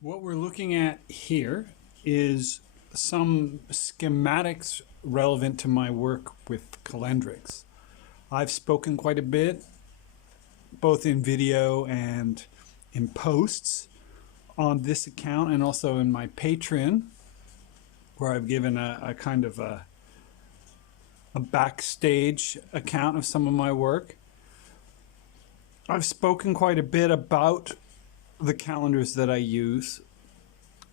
What we're looking at here is some schematics relevant to my work with calendrics. I've spoken quite a bit, both in video and in posts on this account and also in my Patreon, where I've given a kind of a backstage account of some of my work. I've spoken quite a bit about the calendars that I use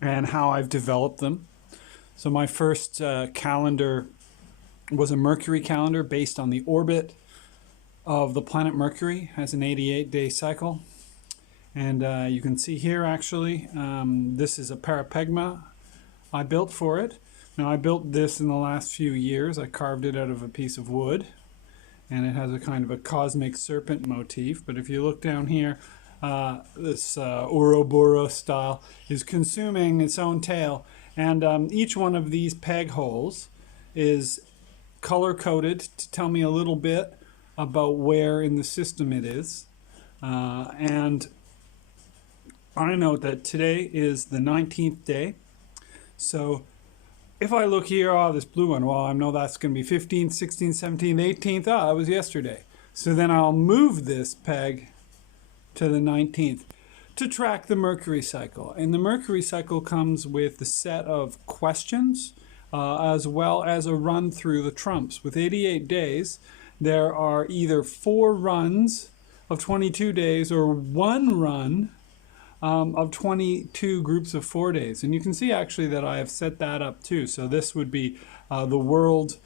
and how I've developed them. So my first calendar was a Mercury calendar based on the orbit of the planet Mercury. Has an 88-day cycle. And you can see here actually, this is a parapegma I built for it. Now I built this in the last few years. I carved it out of a piece of wood, and it has a kind of a cosmic serpent motif. But if you look down here, this Ouroboros style is consuming its own tail, and each one of these peg holes is color coded to tell me a little bit about where in the system it is. And I note that today is the 19th day. So if I look here, this blue one, well, I know that's going to be 15th, 16th, 17th, 18th. That was yesterday. So then I'll move this peg to the 19th to track the Mercury cycle. And the Mercury cycle comes with a set of questions as well as a run through the trumps. With 88 days, there are either 4 runs of 22 days or 1 run of 22 groups of 4 days. And you can see actually that I have set that up too. So this would be the world,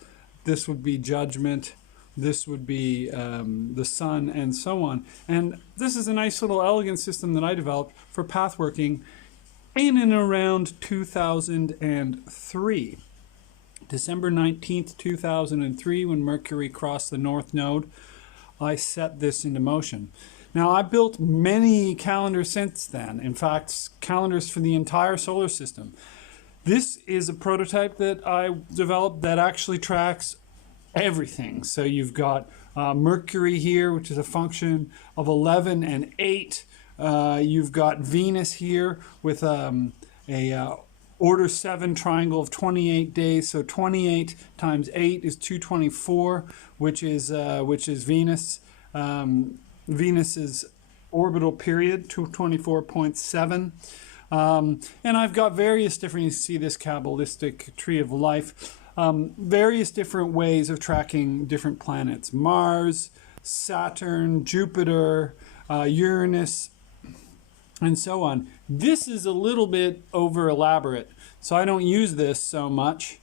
this would be judgment, this would be the sun, and so on. And this is a nice little elegant system that I developed for path working in and around 2003. December 19th, 2003, when Mercury crossed the North Node, I set this into motion. Now, I built many calendars since then. In fact, calendars for the entire solar system. This is a prototype that I developed that actually tracks everything. So you've got Mercury here, which is a function of 11 and 8. You've got Venus here with a order 7 triangle of 28 days. So 28 times 8 is 224, which is Venus. Venus's orbital period, 224.7. And I've got various different, you see this Kabbalistic tree of life, various different ways of tracking different planets. Mars, Saturn, Jupiter, Uranus, and so on. This is a little bit over elaborate, so I don't use this so much,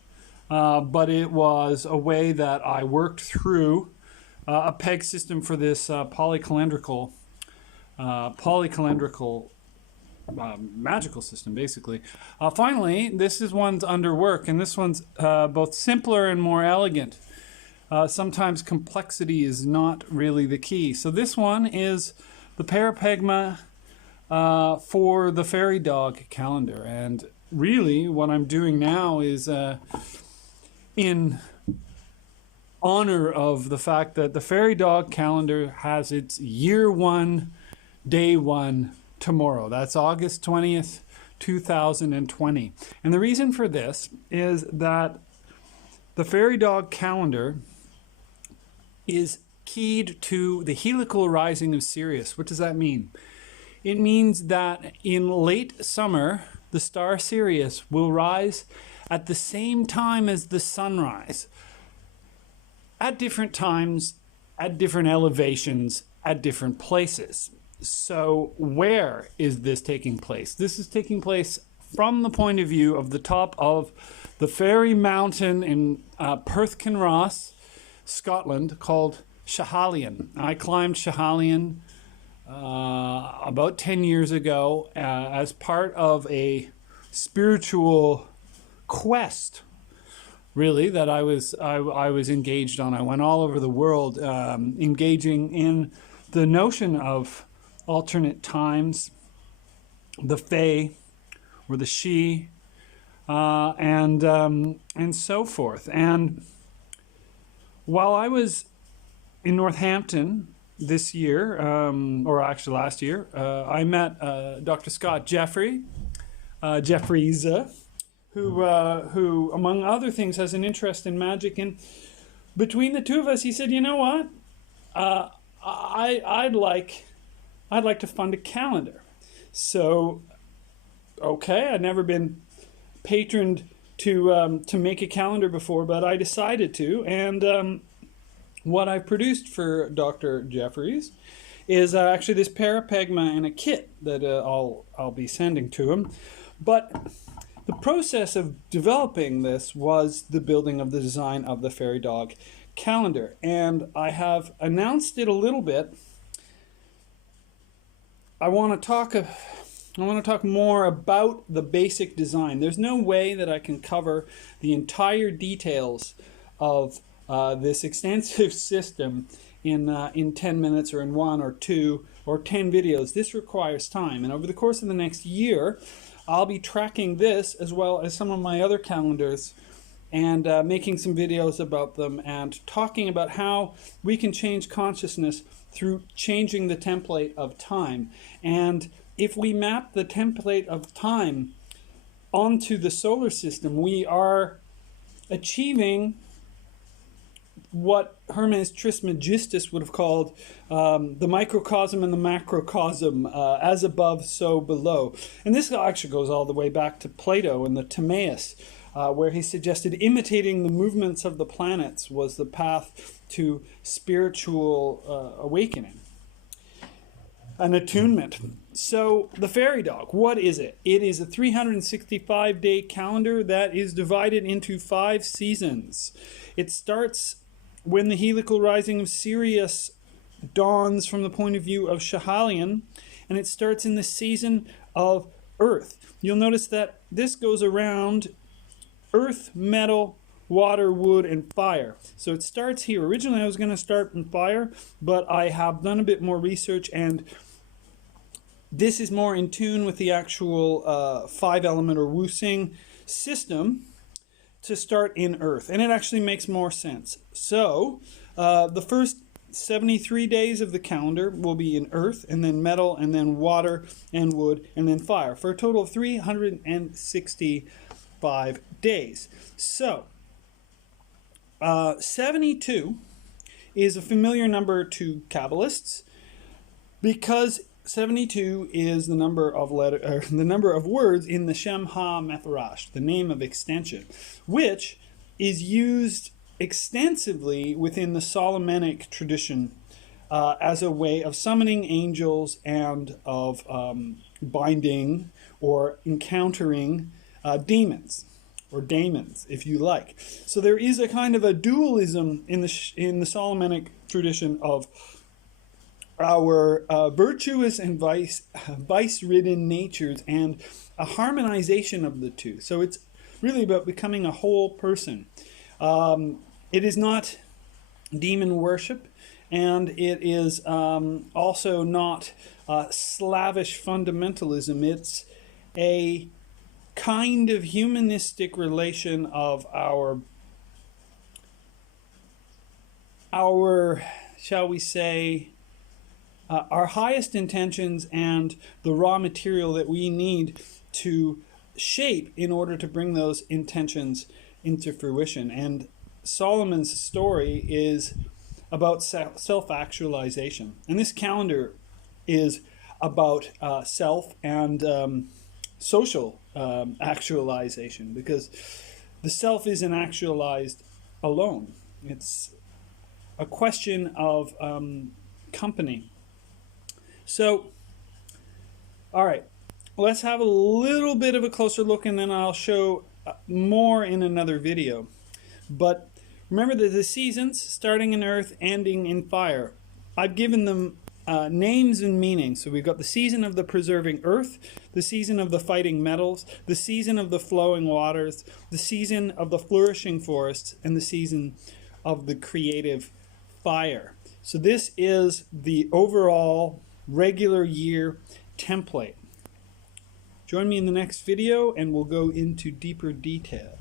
but it was a way that I worked through a peg system for this polycalendrical magical system, basically. Finally, this is one's under work, and this one's both simpler and more elegant. Sometimes complexity is not really the key. So this one is the parapegma for the Faery dog calendar, and really what I'm doing now is in honor of the fact that the Faery dog calendar has its year 1, day 1 tomorrow. That's August 20th, 2020. And the reason for this is that the Faery dog calendar is keyed to the heliacal rising of Sirius. What does that mean? It means that in late summer, the star Sirius will rise at the same time as the sunrise, at different times, at different elevations, at different places. So where is this taking place? This is taking place from the point of view of the top of the Faery mountain in Perth Kinross, Scotland, called Schiehallion. I climbed Schiehallion about 10 years ago as part of a spiritual quest, really, that I was engaged on. I went all over the world engaging in the notion of alternate times, the Fae or the She, and so forth. And while I was in Northampton this year, or actually last year, I met Dr. Scott Jeffrey, Jeffries, who, among other things, has an interest in magic. And between the two of us, he said, "You know what? I'd like to fund a calendar." So, okay, I'd never been patroned to make a calendar before, but I decided to. And what I produced for Dr. Jeffries is actually this parapegma and a kit that I'll be sending to him. But the process of developing this was the building of the design of the Fairy Dog calendar, and I have announced it a little bit. I want to talk more about the basic design. There's no way that I can cover the entire details of this extensive system in 10 minutes or in 1 or 2 or 10 videos. This requires time, and over the course of the next year, I'll be tracking this as well as some of my other calendars and making some videos about them and talking about how we can change consciousness through changing the template of time. And if we map the template of time onto the solar system, we are achieving what Hermes Trismegistus would have called the microcosm and the macrocosm, as above, so below. And this actually goes all the way back to Plato and the Timaeus, where he suggested imitating the movements of the planets was the path to spiritual awakening, an attunement. So the Fairy Dog, what is it? It is a 365-day calendar that is divided into 5 seasons. It starts when the heliacal rising of Sirius dawns from the point of view of Schehallien, and it starts in the season of Earth. You'll notice that this goes around Earth, metal, water, wood, and fire. So it starts here. Originally I was going to start in fire, but I have done a bit more research, and this is more in tune with the actual 5-element or Wu-Sing system to start in Earth, and it actually makes more sense. So the first 73 days of the calendar will be in Earth, and then metal, and then water and wood, and then fire, for a total of 365 days. So 72 is a familiar number to Kabbalists because 72 is the number of the number of words in the Shem Ha-Mephorash, the name of extension, which is used extensively within the Solomonic tradition as a way of summoning angels and of binding or encountering demons, or daemons, if you like. So there is a kind of a dualism in the Solomonic tradition of our virtuous and vice-ridden natures, and a harmonization of the two. So it's really about becoming a whole person. It is not demon worship, and it is also not slavish fundamentalism. It's a kind of humanistic relation of our shall we say, our highest intentions and the raw material that we need to shape in order to bring those intentions into fruition. And Solomon's story is about self-actualization. And this calendar is about self and social actualization, because the self isn't actualized alone. It's a question of company. So, all right, let's have a little bit of a closer look, and then I'll show more in another video. But remember that the seasons, starting in Earth, ending in fire, I've given them names and meanings. So we've got the season of the preserving earth, the season of the fighting metals, the season of the flowing waters, the season of the flourishing forests, and the season of the creative fire. So this is the overall regular year template. Join me in the next video and we'll go into deeper detail.